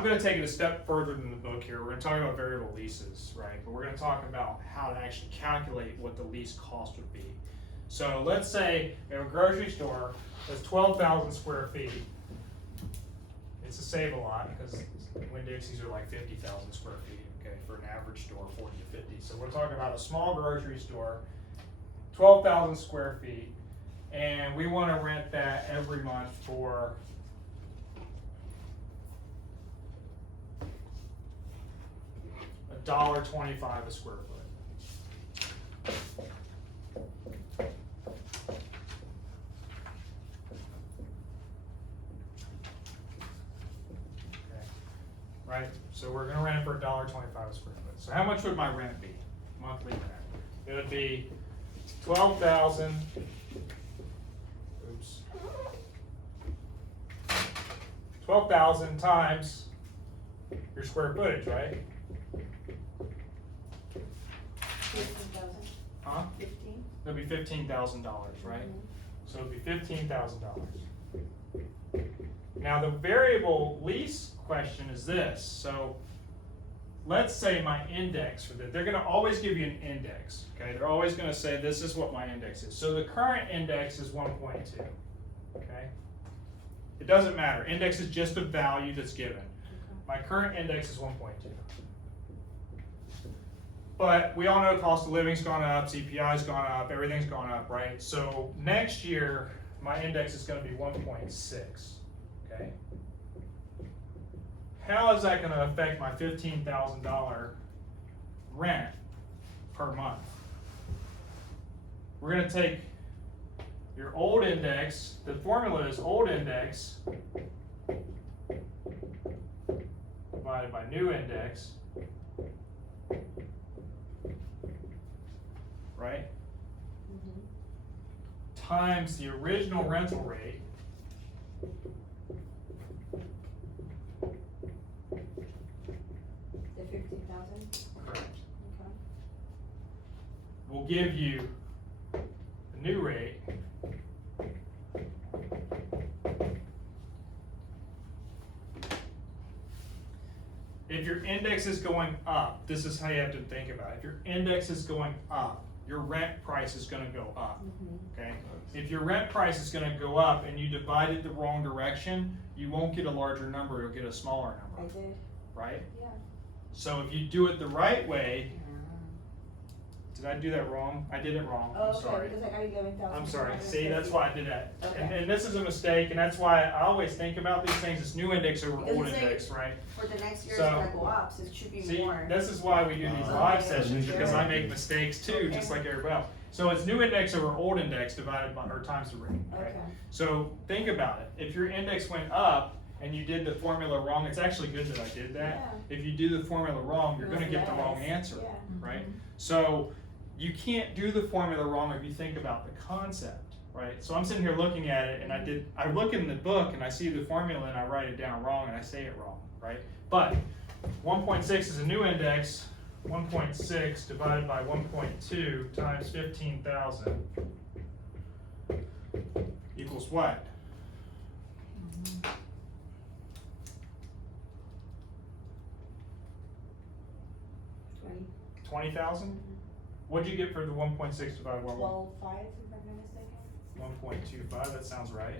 I'm going to take it a step further than the book here. We're going to talk about variable leases, right? But we're going to talk about how to actually calculate what the lease cost would be. So let's say we have a grocery store that's 12,000 square feet. It's a save a lot because Winn-Dixie's are like 50,000 square feet, okay, for an average store, 40 to 50. So we're talking about a small grocery store, 12,000 square feet, and we want to rent that every month for $1.25 a square foot. Okay. Right? So we're going to rent it for $1.25 a square foot. So how much would my rent be? Monthly rent. It would be 12,000. Oops. 12,000 times your square footage, right? 15,000. Huh? 15. It'll be $15,000, right? So it'll be $15,000. Now the variable lease question is this. So let's say my index for that, they're going to always give you an index. Okay, they're always going to say this is what my index is. So the current index is 1.2. Okay, it doesn't matter. Index is just a value that's given. My current index is 1.2. But we all know cost of living's gone up, CPI's gone up, everything's gone up, right? So next year, my index is going to be 1.6, okay? How is that going to affect my $15,000 rent per month? We're going to take your old index, the formula is old index divided by new index, right? Times the original rental rate The 15,000. correct Okay. will give you the new rate if your index is going up. This is how you have to think about it. If your index is going up, your rent price is going to go up. Okay. If your rent price is going to go up and you divide it the wrong direction, you won't get a larger number, you'll get a smaller I number, did. right? Yeah. So if you do it the right way, did I do that wrong? I did it wrong. Oh, I'm okay, sorry. because I got 11,000. I'm sorry. See, that's why I did that. Okay. And this is a mistake, and that's why I always think about these things. It's new index over Because old it's like- index, right? For the next year, So- it's gonna go up, so it should be See, more. this is why we do these Okay. live sessions, Sure. because I make mistakes too, Okay. just like everybody else. So it's new index over old index divided by, or times the rate, okay? Okay. So think about it. If your index went up and you did the formula wrong, it's actually good that I did that. If you do the formula wrong, you're gonna get the wrong answer, Yeah. right? So you can't do the formula wrong if you think about the concept, right? So I'm sitting here looking at it, and I look in the book and I see the formula and I write it down wrong and I say it wrong, right? But 1.6 is a new index. 1.6 divided by 1.2 times 15,000 equals what? Right. 20,000? What'd you get for the 1.6 divided by 12.5, if I'm not mistaken. 1.25? That sounds right.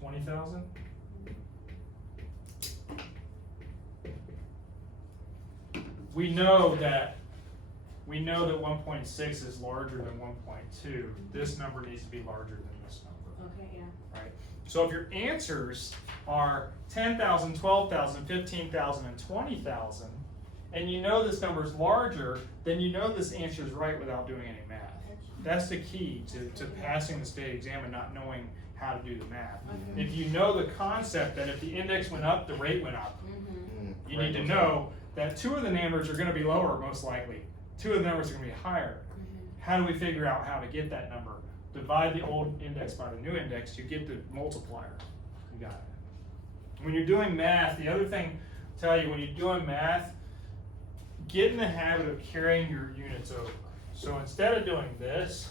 $20,000? We know that 1.6 is larger than 1.2. This number needs to be larger than this number, Okay, yeah. right? So if your answers are 10,000, 12,000, 15,000, and 20,000, and you know this number is larger, then you know this answer is right without doing any math. That's the key to passing the state exam and not knowing how to do the math. Okay. If you know the concept that if the index went up, the rate went up, Mm-hmm. you need to know that two of the numbers are going to be lower most likely. Two of the numbers are going to be higher. How do we figure out how to get that number? Divide the old index by the new index, you get the multiplier. You got it. When you're doing math, the other thing I'll tell you, when you're doing math, get in the habit of carrying your units over. So instead of doing this,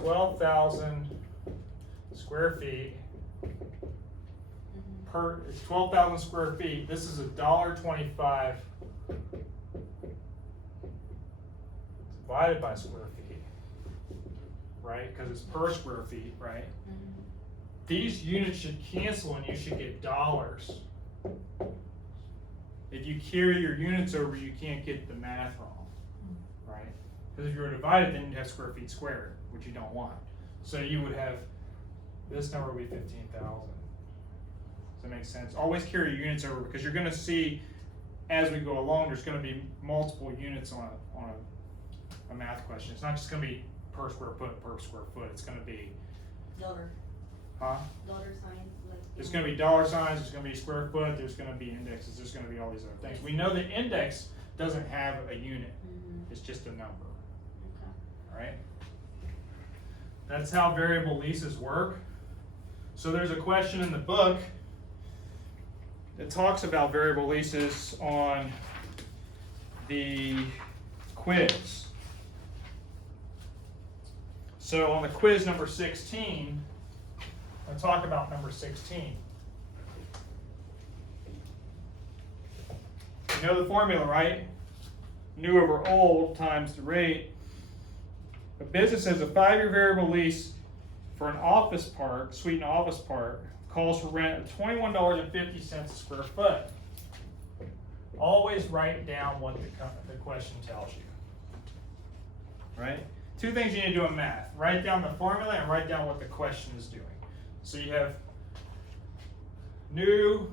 12,000 square feet per, it's 12,000 square feet. This is $1.25 divided by square feet, right? Because it's per square feet, right? These units should cancel and you should get dollars. If you carry your units over, you can't get the math wrong, right? Because if you were divided, then you'd have square feet squared, which you don't want. So you would have, this number would be 15,000. Does that make sense? Always carry your units over because you're gonna see, as we go along, there's gonna be multiple units on a math question. It's not just gonna be per square foot, it's gonna be, Dollar signs, like. there's gonna be dollar signs, there's gonna be square foot, there's gonna be indexes, there's gonna be all these other things. We know the index doesn't have a unit, it's just a number, alright? That's how variable leases work. So there's a question in the book that talks about variable leases on the quiz. So on the quiz number 16, I'll talk about number 16. You know the formula, right? New over old times the rate. A business has a 5-year variable lease for an office park, suite and office park, calls for rent of $21.50 a square foot. Always write down what the question tells you. Right? Two things you need to do in math. Write down the formula and write down what the question is doing. So you have new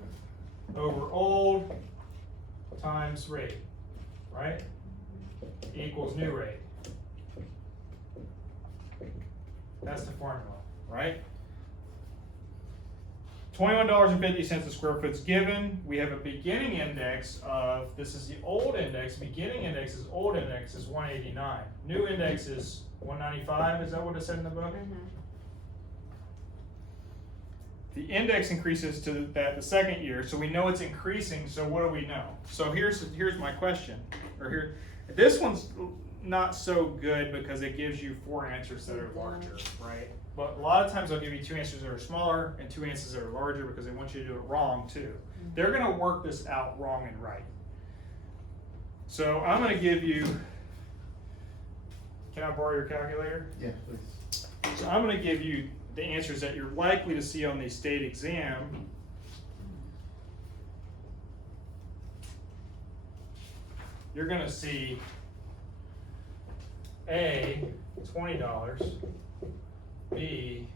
over old times rate, right? Equals new rate. That's the formula, right? $21.50 a square foot is given. We have a beginning index of, this is the old index, beginning index is old index is 189. New index is 195, is that what it said in the book? The index increases to that the second year, so we know it's increasing, so what do we know? So here's my question, or here, this one's not so good because it gives you 4 answers that are larger, right? But a lot of times they'll give you 2 answers that are smaller and 2 answers that are larger because they want you to do it wrong too. They're gonna work this out wrong and right. So I'm gonna give you, can I borrow your calculator? Yeah, please. So I'm gonna give you the answers that you're likely to see on the state exam. You're gonna see A, $20, B,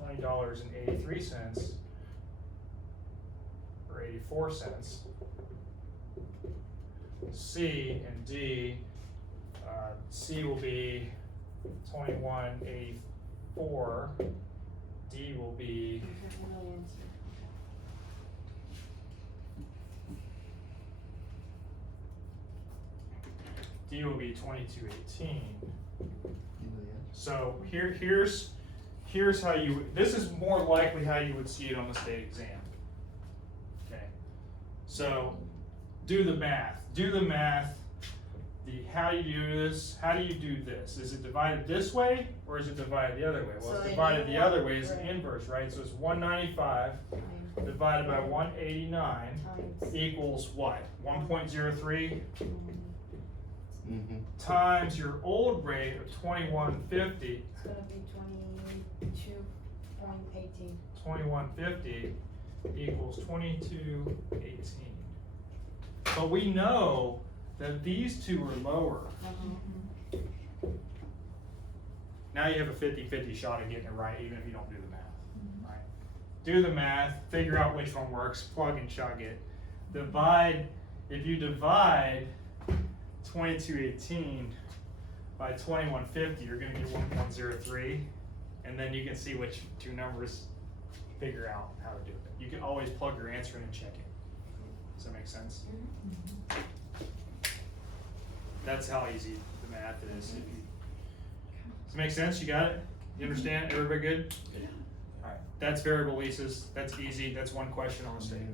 $20.83, or 84 cents. C and D, C will be 21.84. D will be D will be 22.18. So here's how you, this is more likely how you would see it on the state exam. Okay. So do the math. How do you do this? How do you do this? Is it divided this way or is it divided the other way? Well, So it's divided the other way, it's an right. inverse, right? So it's 195 divided by 189 equals what? 1.03 times your old rate of 2150. It's gonna be 22.18. 2150 equals 2218. But we know that these two are lower. Now you have a 50-50 shot at getting it right, even if you don't do the math. Right? Do the math, figure out which one works, plug and chug it. Divide, if you divide 2218 by 2150, you're gonna get 1.03, and then you can see which 2 numbers, figure out how to do it. You can always plug your answer in and check it. Does that make sense? That's how easy the math is. If you, does it make sense? You got it? You understand? Everybody good? Alright, that's variable leases. That's easy. That's one question on the state.